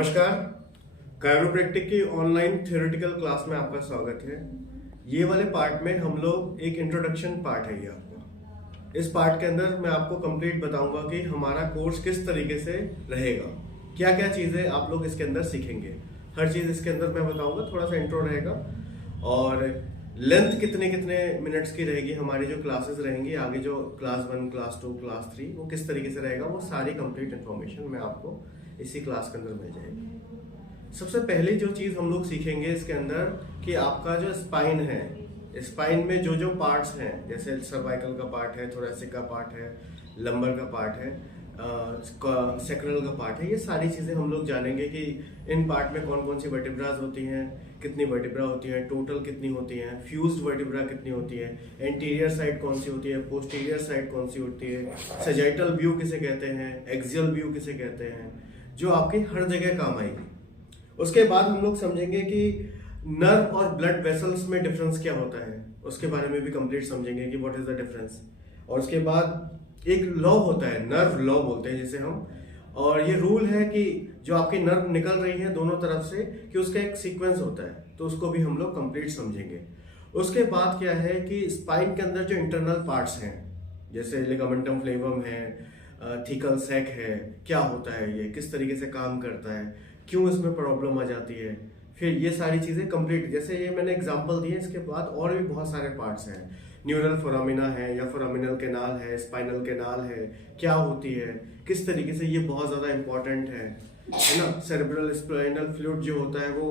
नमस्कार। कायरोप्रैक्टिक की online theoretical class में आपका स्वागत है। ये वाले पार्ट में हम लोग एक इंट्रोडक्शन पार्ट है ये आपका। इस पार्ट के अंदर मैं आपको कंप्लीट बताऊंगा कि हमारा कोर्स किस तरीके से रहेगा, क्या क्या चीज़ें आप लोग इसके अंदर सीखेंगे। हर चीज़ इसके अंदर मैं बताऊंगा, थोड़ा सा इंट्रो रहेगा और लेंथ कितने कितने मिनट्स की रहेगी, हमारी जो क्लासेस रहेंगी आगे, जो क्लास 1, क्लास 2, क्लास 3 वो किस तरीके से रहेगा, वो सारी कंप्लीट इन्फॉर्मेशन मैं आपको इसी क्लास के अंदर मिल जाएगी। सबसे पहली जो चीज़ हम लोग सीखेंगे इसके अंदर कि आपका जो स्पाइन है, स्पाइन में जो जो पार्ट्स हैं, जैसे सर्वाइकल का पार्ट है, थोरैसिक का पार्ट है, लंबर का पार्ट है, सैक्रल का पार्ट है, ये सारी चीज़ें हम लोग जानेंगे कि इन पार्ट में कौन कौन सी वर्टिब्राज होती हैं, कितनी वर्टिब्रा होती हैं, टोटल कितनी होती हैं, फ्यूज्ड वर्टिब्रा कितनी होती है, एंटीरियर साइड कौन सी होती है, पोस्टीरियर साइड कौन सी होती है, सैजिटल व्यू किसे कहते हैं, एक्सियल व्यू किसे कहते हैं, जो आपकी हर जगह काम आएगी। उसके बाद हम लोग समझेंगे कि नर्व और ब्लड वेसल्स में डिफरेंस क्या होता है, उसके बारे में भी कंप्लीट समझेंगे कि व्हाट इज द डिफरेंस। और उसके बाद एक लॉ होता है, नर्व लॉ बोलते हैं जिसे हम, और ये रूल है कि जो आपकी नर्व निकल रही है दोनों तरफ से, कि उसका एक सीक्वेंस होता है, तो उसको भी हम लोग कंप्लीट समझेंगे। उसके बाद क्या है कि स्पाइन के अंदर जो इंटरनल पार्ट्स हैं, जैसे लिगामेंटम फ्लेवम है, थिकल सैक है, क्या होता है ये, किस तरीके से काम करता है, क्यों इसमें प्रॉब्लम आ जाती है, फिर ये सारी चीज़ें कंप्लीट, जैसे ये मैंने एग्जांपल दिए। इसके बाद और भी बहुत सारे पार्ट्स हैं, न्यूरल फोरामिना है या फोरामिनल कैनाल है, स्पाइनल कैनाल है, क्या होती है, किस तरीके से, ये बहुत ज़्यादा इंपॉर्टेंट है ना। सेरेब्रल स्पाइनल फ्लूइड जो होता है वो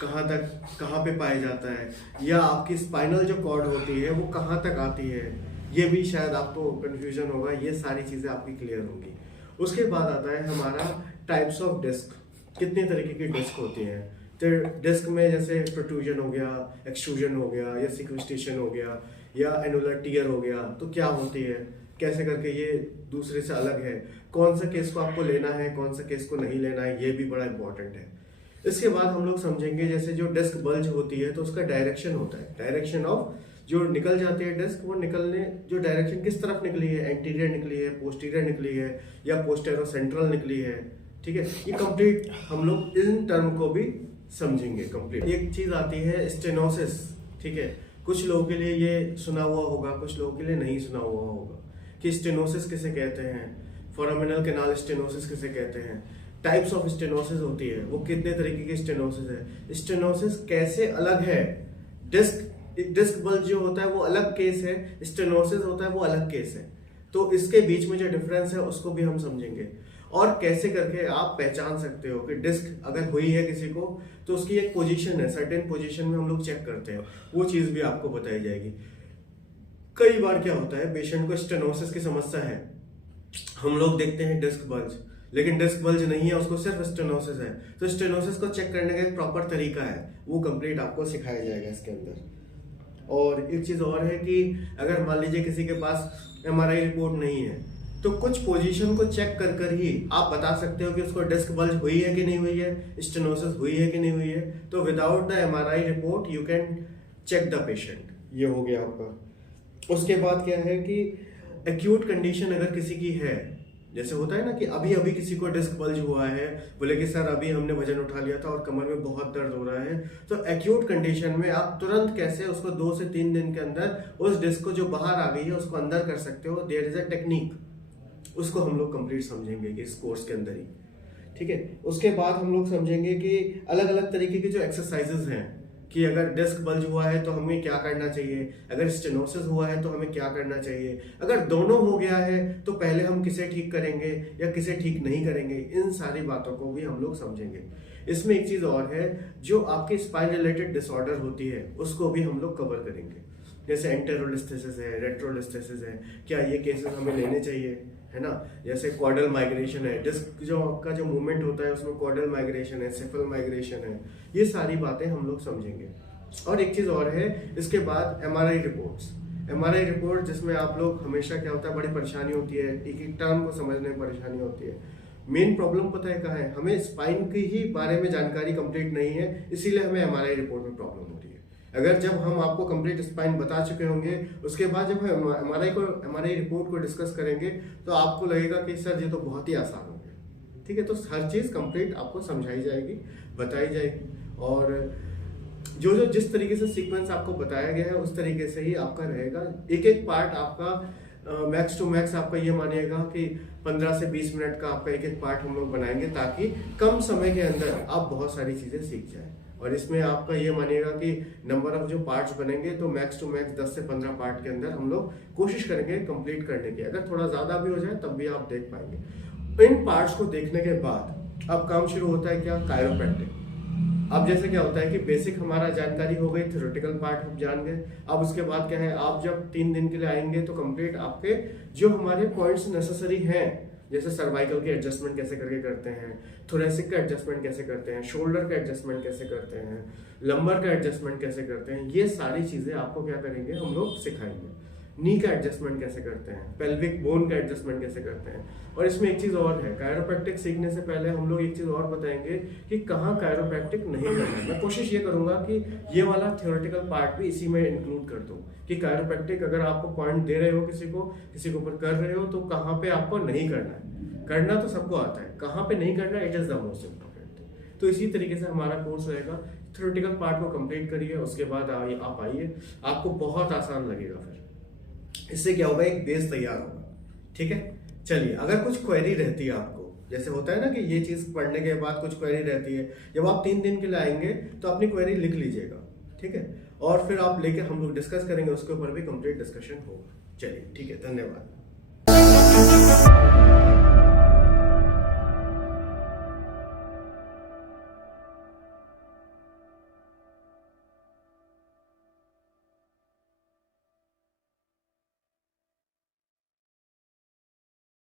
कहाँ पे पाया जाता है, या आपकी स्पाइनल जो कॉर्ड होती है वो कहाँ तक आती है, ये भी शायद आपको कंफ्यूजन होगा। ये सारी चीज़ें आपकी क्लियर होंगी। उसके बाद आता है हमारा टाइप्स ऑफ डिस्क, कितने तरीके की डिस्क होती हैं। तो डिस्क में जैसे प्रोट्रूजन हो गया, एक्सट्रूजन हो गया, या सिक्वेस्टेशन हो गया, या एनुलर टियर हो गया, तो क्या होती है, कैसे करके ये दूसरे से अलग है, कौन सा केस को आपको लेना है, कौन सा केस को नहीं लेना है, ये भी बड़ा इंपॉर्टेंट है। इसके बाद हम लोग समझेंगे जैसे जो डिस्क बल्ज होती है तो उसका डायरेक्शन होता है, डायरेक्शन ऑफ जो निकल जाती है डिस्क, वो निकलने जो डायरेक्शन किस तरफ निकली है, एंटीरियर निकली है, पोस्टीरियर निकली है, या पोस्टेरो सेंट्रल निकली है, ठीक है। ये कंप्लीट हम लोग इन टर्म को भी समझेंगे कंप्लीट। एक चीज आती है स्टेनोसिस, ठीक है। कुछ लोगों के लिए ये सुना हुआ होगा, कुछ लोगों के लिए नहीं सुना हुआ होगा कि स्टेनोसिस किसे कहते हैं, फोरामिनल कैनाल स्टेनोसिस किसे कहते हैं, टाइप्स ऑफ स्टेनोसिस होती है, वो कितने तरीके की स्टेनोसिस है, स्टेनोसिस कैसे अलग है, डिस्क बल्ज जो होता है वो अलग केस है, स्टेनोसिस होता है वो अलग केस है। तो इसके बीच में जो डिफरेंस है उसको भी हम समझेंगे, और कैसे करके आप पहचान सकते हो कि डिस्क अगर हुई है किसी को तो उसकी एक पोजीशन है, सर्टेन पोजीशन में हम लोग चेक करते हैं, वो चीज़ भी आपको बताई जाएगी। कई बार क्या होता है, पेशेंट को स्टेनोसिस की समस्या है, हम लोग देखते हैं डिस्क बल्ज, लेकिन डिस्क बल्ज नहीं है, उसको सिर्फ स्टेनोसिस है। तो स्टेनोसिस को चेक करने का एक प्रॉपर तरीका है, वो कंप्लीट आपको सिखाया जाएगा इसके अंदर। और एक चीज़ और है कि अगर मान लीजिए किसी के पास एमआरआई रिपोर्ट नहीं है, तो कुछ पोजीशन को चेक कर कर ही आप बता सकते हो कि उसको डिस्क बल्ज हुई है कि नहीं हुई है, स्टेनोसिस हुई है कि नहीं हुई है। तो without the MRI report you can check the patient. ये हो गया आपका। उसके बाद क्या है कि एक्यूट कंडीशन अगर किसी की है, जैसे होता है ना कि अभी अभी किसी को डिस्क बल्ज हुआ है, बोले कि सर अभी हमने वजन उठा लिया था और कमर में बहुत दर्द हो रहा है, तो एक्यूट कंडीशन में आप तुरंत कैसे उसको 2 से 3 दिन के अंदर उस डिस्क को जो बाहर आ गई है उसको अंदर कर सकते हो, देयर इज अ टेक्निक, उसको हम लोग कंप्लीट समझेंगे कि इस कोर्स के अंदर ही, ठीक है। उसके बाद हम लोग समझेंगे कि अलग अलग तरीके की जो एक्सरसाइजेज हैं, कि अगर डिस्क बल्ज हुआ है तो हमें क्या करना चाहिए, अगर स्टेनोसिस हुआ है तो हमें क्या करना चाहिए, अगर दोनों हो गया है तो पहले हम किसे ठीक करेंगे या किसे ठीक नहीं करेंगे, इन सारी बातों को भी हम लोग समझेंगे। इसमें एक चीज़ और है, जो आपकी स्पाइन रिलेटेड डिसऑर्डर होती है उसको भी हम लोग कवर करेंगे, जैसे एंटेरोलिस्थेसिस है, रेट्रोलिस्थेसिस है, क्या ये केसेस हमें लेने चाहिए, है ना। जैसे कॉर्डल माइग्रेशन है, डिस्क जो आपका जो मूवमेंट होता है उसमें कॉर्डल माइग्रेशन है, सेफल माइग्रेशन है, ये सारी बातें हम लोग समझेंगे। और एक चीज़ और है, इसके बाद एमआरआई रिपोर्ट, जिसमें आप लोग हमेशा क्या होता है, बड़ी परेशानी होती है, एक एक टर्म को समझने में परेशानी होती है। मेन प्रॉब्लम पता है कहाँ है, हमें स्पाइन की ही बारे में जानकारी कंप्लीट नहीं है, इसीलिए हमें एमआरआई रिपोर्ट में प्रॉब्लम हो रही है। अगर जब हम आपको कंप्लीट स्पाइन बता चुके होंगे, उसके बाद जब हम एमआरआई रिपोर्ट को डिस्कस करेंगे तो आपको लगेगा कि सर ये तो बहुत ही आसान हो गया, ठीक है। तो हर चीज़ कंप्लीट आपको समझाई जाएगी, बताई जाएगी, और जो जो जिस तरीके से सीक्वेंस आपको बताया गया है उस तरीके से ही आपका रहेगा। एक एक पार्ट आपका मैक्स टू मैक्स आपका ये मानिएगा कि 15 से 20 मिनट का आपका एक एक पार्ट हम लोग बनाएंगे, ताकि कम समय के अंदर आप बहुत सारी चीज़ें सीख जाएं। और इसमें आपका ये मानिएगा कि नंबर ऑफ जो पार्ट्स बनेंगे तो मैक्स टू मैक्स 10 से 15 पार्ट के अंदर हम लोग कोशिश करेंगे कंप्लीट करने की। अगर थोड़ा ज़्यादा भी हो जाए तब भी आप देख पाएंगे। इन पार्ट्स को देखने के बाद अब काम शुरू होता है क्या, कायरोप्रैक्टिक। अब जैसे क्या होता है कि बेसिक हमारा जानकारी हो गई, थ्योरेटिकल पार्ट हम जान गए। अब उसके बाद क्या है, आप जब 3 दिन के लिए आएंगे तो कंप्लीट आपके जो हमारे पॉइंट्स नेसेसरी हैं, जैसे सर्वाइकल के एडजस्टमेंट कैसे करके करते हैं, थोरेसिक का एडजस्टमेंट कैसे करते हैं, शोल्डर का एडजस्टमेंट कैसे करते हैं, लंबर का एडजस्टमेंट कैसे करते हैं, ये सारी चीज़ें आपको क्या करेंगे, हम लोग सिखाएंगे। नी का एडजस्टमेंट कैसे करते हैं, पेल्विक बोन का एडजस्टमेंट कैसे करते हैं। और इसमें एक चीज़ और है, कायरोप्रैक्टिक सीखने से पहले हम लोग एक चीज़ और बताएंगे कि कहाँ कायरोप्रैक्टिक नहीं करना है। मैं कोशिश ये करूंगा कि ये वाला थ्योरेटिकल पार्ट भी इसी में इंक्लूड कर दूं कि कायरोप्रैक्टिक अगर आपको पॉइंट दे रहे हो किसी के ऊपर कर रहे हो तो कहाँ पे आपको नहीं करना है। करना तो सबको आता है, कहाँ पे नहीं करना, it is the most important. तो इसी तरीके से हमारा कोर्स रहेगा। थ्योरेटिकल पार्ट को कंप्लीट करिए, उसके बाद आप आइए, आपको बहुत आसान लगेगा। फिर इससे क्या होगा, एक बेस तैयार होगा। ठीक है, चलिए, अगर कुछ क्वेरी रहती है आपको, जैसे होता है ना कि ये चीज़ पढ़ने के बाद कुछ क्वेरी रहती है, जब आप 3 दिन के लिए आएंगे तो अपनी क्वेरी लिख लीजिएगा। ठीक है, और फिर आप लेके हम लोग डिस्कस करेंगे, उसके ऊपर भी कंप्लीट डिस्कशन होगा। चलिए ठीक है, धन्यवाद।